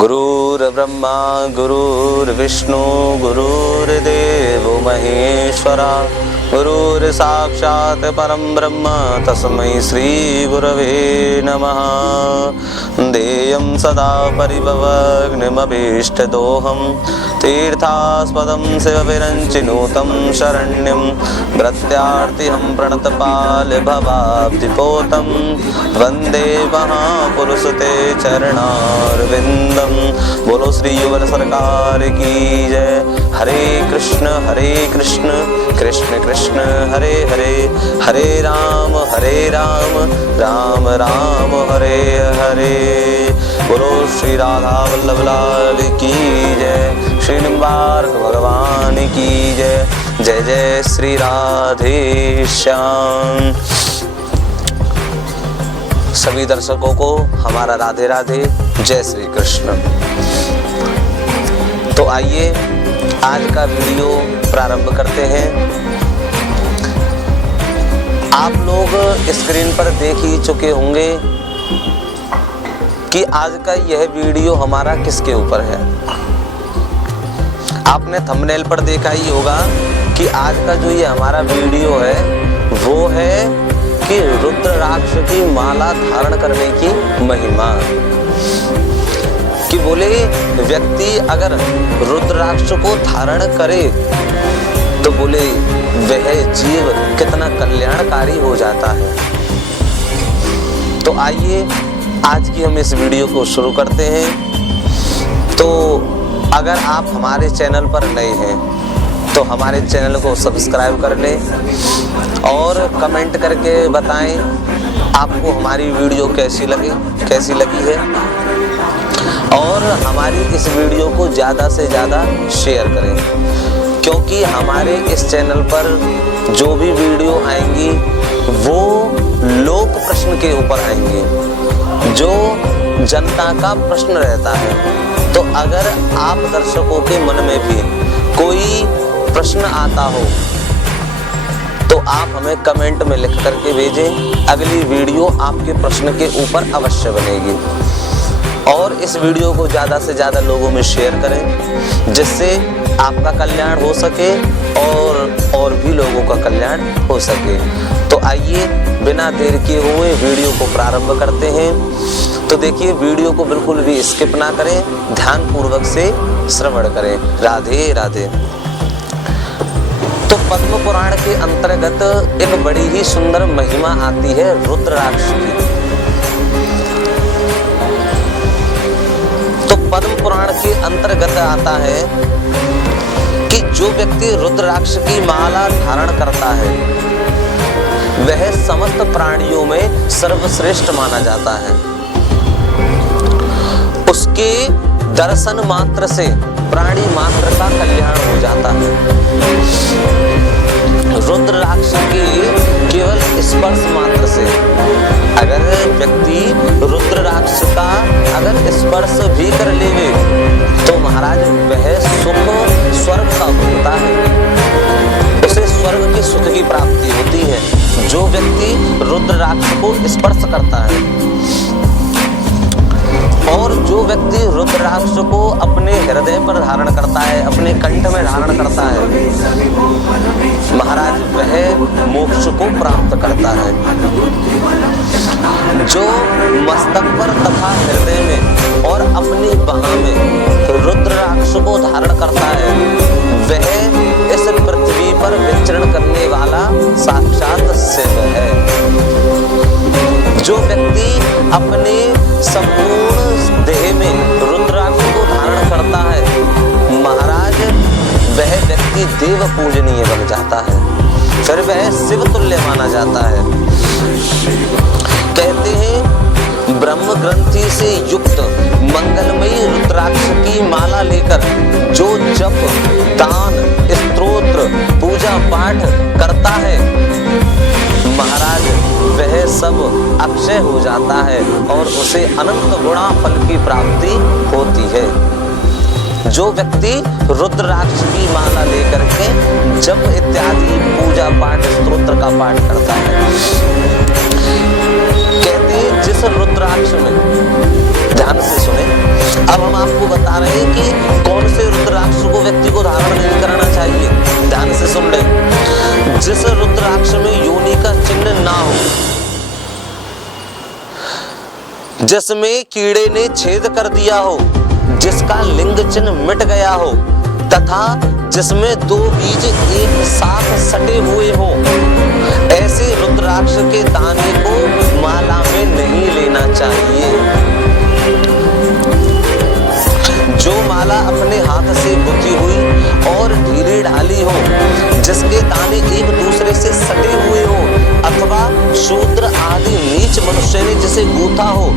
गुरुर्ब्रह्मा गुरुर्विष्णु गुरुर्देवो महेश्वरा गुरुर्साक्षात् परं ब्रह्म तस्मै श्री गुरवे नमः। देयं सदा परिभवग्निमभीष्टदोहं तीर्थास्पदं शिवविरञ्चिनुतं शरण्यं प्रत्यार्तिहं प्रणतपालभवाब्धिपोतं वन्दे महापुरुषते चरणारविन्दं। बोलो श्री युगल सरकार की जय। हरे कृष्ण कृष्ण कृष्ण हरे हरे, हरे राम राम राम हरे हरे। बोलो श्री राधा वल्लभ लाल की जय, श्री निम्बार्क भगवान की जय। जय जय श्री राधे श्याम। सभी दर्शकों को हमारा राधे राधे, जय श्री कृष्ण। तो आइए आज का वीडियो प्रारंभ करते हैं। आप लोग स्क्रीन पर देख ही चुके होंगे कि आज का यह वीडियो हमारा किसके ऊपर है। आपने थंबनेल पर देखा ही होगा कि आज का जो ये हमारा वीडियो है वो है कि रुद्राक्ष की माला धारण करने की महिमा। कि बोले व्यक्ति अगर रुद्राक्ष को धारण करे तो बोले वह जीव कितना कल्याणकारी हो जाता है। तो आइए आज की हम इस वीडियो को शुरू करते हैं। तो अगर आप हमारे चैनल पर नए हैं तो हमारे चैनल को सब्सक्राइब कर लें और कमेंट करके बताएं आपको हमारी वीडियो कैसी लगी है, और हमारी इस वीडियो को ज़्यादा से ज़्यादा शेयर करें, क्योंकि हमारे इस चैनल पर जो भी वीडियो आएंगी वो लोक प्रश्न के ऊपर आएंगे, जो जनता का प्रश्न रहता है। तो अगर आप दर्शकों के मन में भी कोई प्रश्न आता हो तो आप हमें कमेंट में लिख करके भेजें। अगली वीडियो आपके प्रश्न के ऊपर अवश्य बनेगी। और इस वीडियो को ज़्यादा से ज़्यादा लोगों में शेयर करें, जिससे आपका कल्याण हो सके और भी लोगों का कल्याण हो सके। तो आइए बिना देर किए हुए वीडियो को प्रारंभ करते हैं। तो देखिए, वीडियो को बिल्कुल भी स्किप ना करें, ध्यान पूर्वक से श्रवण करें। राधे राधे। तो पद्म पुराण के अंतर्गत एक बड़ी ही सुंदर महिमा आती है रुद्राक्ष की। तो पद्म पुराण के अंतर्गत आता है कि जो व्यक्ति रुद्राक्ष की माला धारण करता है वह समस्त प्राणियों में सर्वश्रेष्ठ माना जाता है। उसके दर्शन मात्र से प्राणी मात्र का कल्याण हो जाता है। रुद्राक्ष के केवल स्पर्श मात्र से अगर व्यक्ति रुद्राक्ष का अगर स्पर्श भी कर लेवे तो महाराज वह सुख स्वर्ग का होता है, उसे स्वर्ग के सुख की प्राप्ति होती है। जो व्यक्ति रुद्राक्ष को स्पर्श करता है और जो व्यक्ति रुद्राक्ष को अपने हृदय पर धारण करता है, अपने कंठ में धारण करता है, महाराज वह मोक्ष को प्राप्त करता है। जो मस्तक पर तथा हृदय में और अपनी बाह में रुद्राक्ष को धारण करता है वह इस पृथ्वी पर विचरण करने वाला साक्षात शिव है। जो व्यक्ति अपने संपूर्ण देह में रुद्राक्ष को धारण करता है महाराज वह व्यक्ति देव पूजनीय बन जाता है, फिर वह शिव तुल्य माना जाता है। कहते हैं ब्रह्म ग्रंथि से युक्त मंगलमयी रुद्राक्ष की माला लेकर जो जप दान स्तोत्र पूजा पाठ करता है महाराज वह सब अक्षय हो जाता है और उसे अनंत गुणा फल की प्राप्ति होती है। जो व्यक्ति रुद्राक्ष की माला लेकर के जप इत्यादि पूजा पाठ स्तोत्र का पाठ करता है, कहते हैं जिस रुद्राक्ष में, ध्यान से सुने, अब हम आपको बता रहे हैं कि कौन से रुद्राक्ष को व्यक्ति को धारण नहीं करना चाहिए। ध्यान से सुन ले। जिस रुद्राक्ष में योनि का चिन्ह ना हो, जिसमें कीड़े ने छेद कर दिया हो, जिसका लिंग चिन्ह मिट गया हो तथा जिसमें 2 बीज एक साथ सटे हुए हो, ऐसे रुद्राक्ष के दाने को माला में नहीं लेना चाहिए। जो माला अपने हाथ से गुथी हुई और ढीली ढाली हो, जिसके दाने एक दूसरे से सटे हुए हो अथवा शूद्र आदि नीच मनुष्य ने जिसे गूथा हो,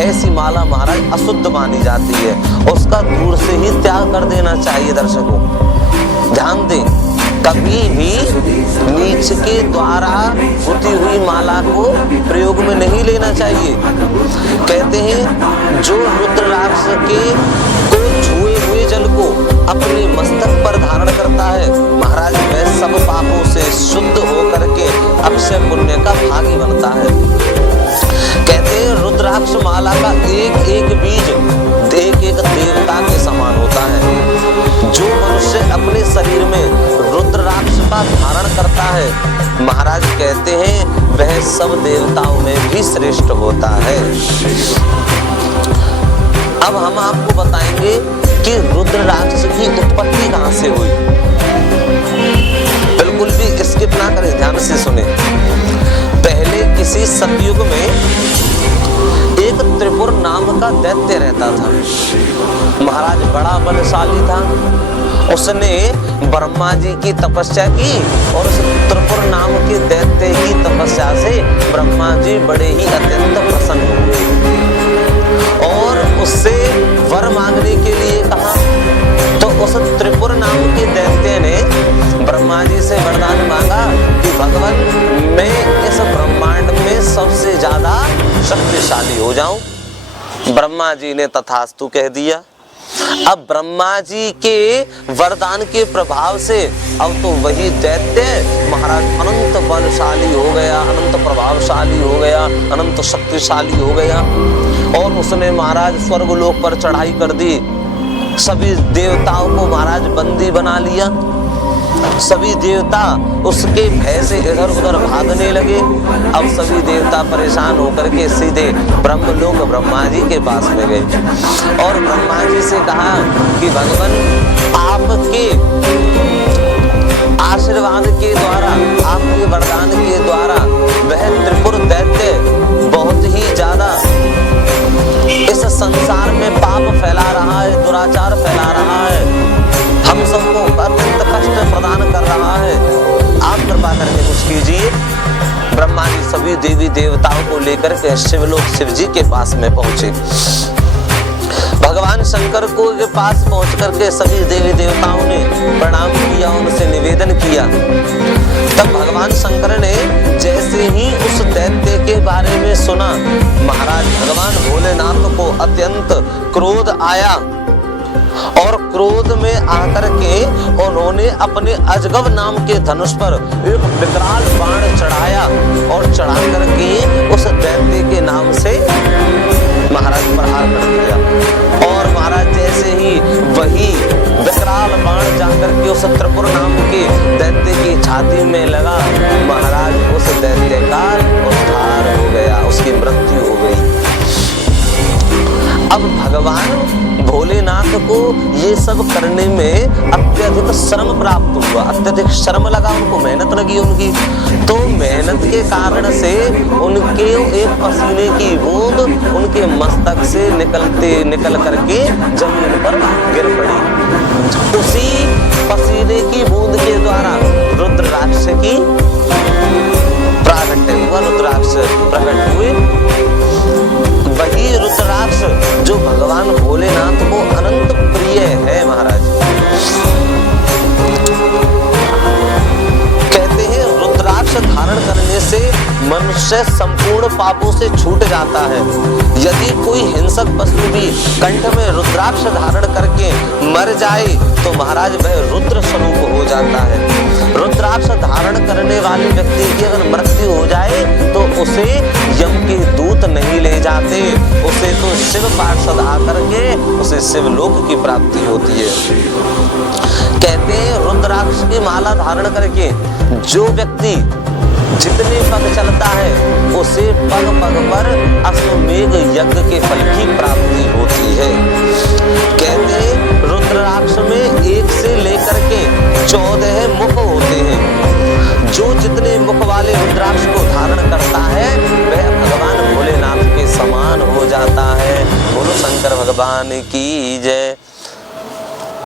ऐसी माला महाराज अशुद्ध मानी जाती है। उसका दूर से ही त्याग कर देना चाहिए। दर्शकों ध्यान दें, कभी भी नीच के द्वारा गुथी हुई माला को प्रयोग में नहीं लेना चाहिए। कहते हैं जो रुद्राक्ष के को छुए हुए जल को अपने मस्तक पर धारण करता है, महाराज वह सब पापों से शुद्ध होकर के अक्षय पुण्य का भागी बनता है। कहते हैं रुद्राक्ष माला का एक एक बीज एक एक देवता के समान होता है। जो मनुष्य अपने शरीर में रुद्राक्ष का धारण करता है, महाराज कहते हैं वह सब देवताओं में भी श्रेष्ठ होता है। अब हम आपको बताएंगे कि रुद्राक्ष की उत्पत्ति कहां से हुई। बिल्कुल भी स्किप ना करें, ध्यान से सुने। पहले किसी सतयुग में एक त्रिपुर नाम का दैत्य रहता था। महाराज बड़ा बलशाली था। उसने ब्रह्मा जी की तपस्या की और उस त्रिपुर नाम के दैत्य की तपस्या से ब्रह्मा जी बड़े ही अत्यंत प्रसन्न हुए और उससे वर मांगने के लिए कहा। तो उस त्रिपुर नाम के दैत्य ने ब्रह्मा जी से वरदान मांगा कि भगवान मैं इस ब्रह्मांड में सबसे ज्यादा शक्तिशाली हो जाऊं। ब्रह्मा जी ने तथास्तु कह दिया। अब ब्रह्मा जी के वरदान के प्रभाव से अब तो वही दैत्य महाराज अनंत बलशाली हो गया, अनंत प्रभावशाली हो गया, अनंत शक्तिशाली हो गया और उसने महाराज स्वर्गलोक पर चढ़ाई कर दी। सभी देवताओं को महाराज बंदी बना लिया। सभी देवता उसके भय से इधर उधर भागने लगे। अब सभी देवता परेशान होकर के सीधे ब्रह्मलोक ब्रह्मा जी के पास में गए और ब्रह्मा जी से कहा कि भगवान आपके आशीर्वाद के द्वारा, आपके वरदान के द्वारा वह त्रिपुर दैत्य बहुत ही ज्यादा इस संसार में पाप फैला रहा है, दुराचार फैला रहा है, हम सबको अत्यंत कष्ट प्रदान कर रहा है। आप कृपा करके कुछ कीजिए। ब्रह्मा जी सभी देवी देवताओं को लेकर के शिवलोक शिव जी के पास में पहुंचे। भगवान शंकर को के पास पहुंच करके सभी देवी देवताओं ने प्रणाम किया, उनसे निवेदन किया। तब भगवान शंकर ने जैसे ही उस दैत्य के बारे में सुना, महाराज भगवान भोलेनाथ को अत्यंत क्रोध आया और क्रोध में आकर के उन्होंने अपने अजगव नाम के धनुष पर एक विकराल बाण चढ़ाया और चढ़ा करके उस दैत्य के नाम से महाराज प्रहार कर दिया। और महाराज जैसे ही वही विकराल बाण जाकर के उस त्रिपुर नाम के दैत्य की छाती में लगा, महाराज उस दैत्य का उद्धार हो गया, उसकी मृत्यु हो गई। अब भगवान भोलेनाथ को ये सब करने में अत्यधिक श्रम प्राप्त हुआ, अत्यधिक श्रम लगा, उनको मेहनत लगी उनकी। तो मेहनत के कारण से उनके एक पसीने की बूंद उनके मस्तक से निकल करके जमीन पर गिर पड़ी। उसी पसीने की बूंद के द्वारा रुद्राक्ष की प्रागट्य हुआ, रुद्राक्ष प्रकट हुए। वही रुद्राक्ष जो भगवान भोलेनाथ को अनंत प्रिय है। महाराज कहते हैं रुद्राक्ष धारण करने से मनुष्य उससे संपूर्ण पापों से छूट जाता है। यदि कोई हिंसक पशु भी कंठ में रुद्राक्ष धारण करके मर जाए तो महाराज वह रुद्र स्वरूप हो जाता है। रुद्राक्ष धारण करने वाले व्यक्ति की अगर मृत्यु हो जाए तो उसे यम के दूत नहीं ले जाते, उसे तो शिव पार्षद आकर के उसे शिवलोक की प्राप्ति होती है। कहते हैं रुद्राक्ष की माला धारण करके जो व्यक्ति जितने पग चलता है उसे पग पग पर अश्वमेघ यज्ञ के फल की प्राप्ति होती है।